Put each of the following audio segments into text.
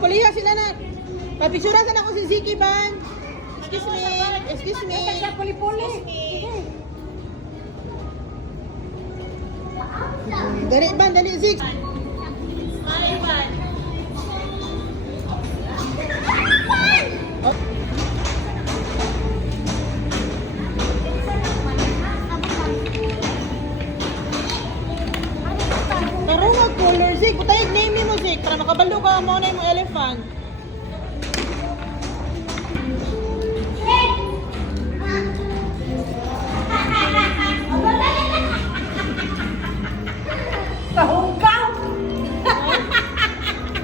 puliha sila na. Papicturan sana ko si Ziki Ban. Excuse me. Excuse me. Sa puli-puli. Dali Ban, dali Zik. Smile, Ban. Oh. Karunod color Zik. Butayag name mo Zik para makabalo ka mo na yung elephant. Kahunggaw.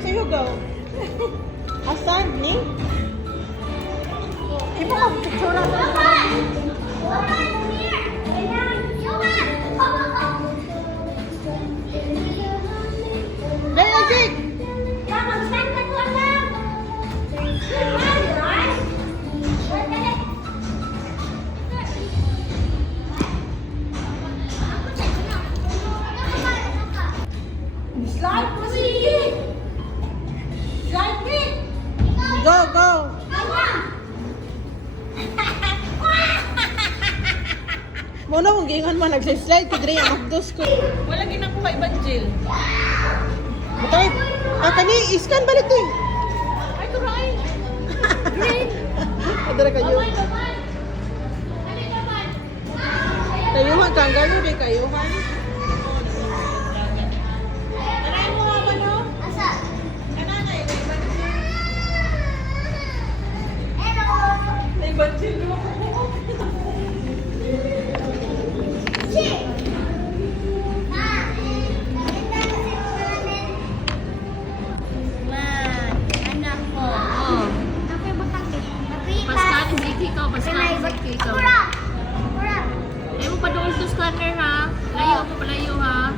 Sa'yo go. Asan ni? Ibo ka picture sa Dali na Zik. Slide mo sige. Slide me. Go, go. Muna kung gingan man, nag-slide ko dre ang magdos ko. Wala ginakuha ibang Jill. Butay, kani, iskan balik to eh. Ay, turay. Adara kayo. Kayuhan, kangaroo din kayuhan. Tanayin mo nga ba, no? Kananay, may ibang Jill. May ibang Jill, no? Pascal, Ziki ka. Pascal, Ziki ka. Ayaw mo pa doon sa scanner, ha? Layo mo, palayo, ha?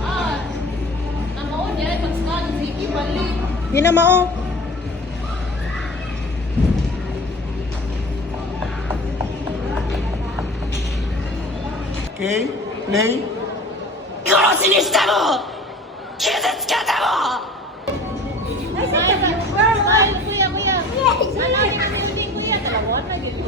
Ah, tamaon yan. Pascal, Ziki, balik. Di na mao. Okay, play. 殺しにしたも傷つけたも Smile, kuya, kuya. Sana rin ang building, kuya. Dalawan na dito.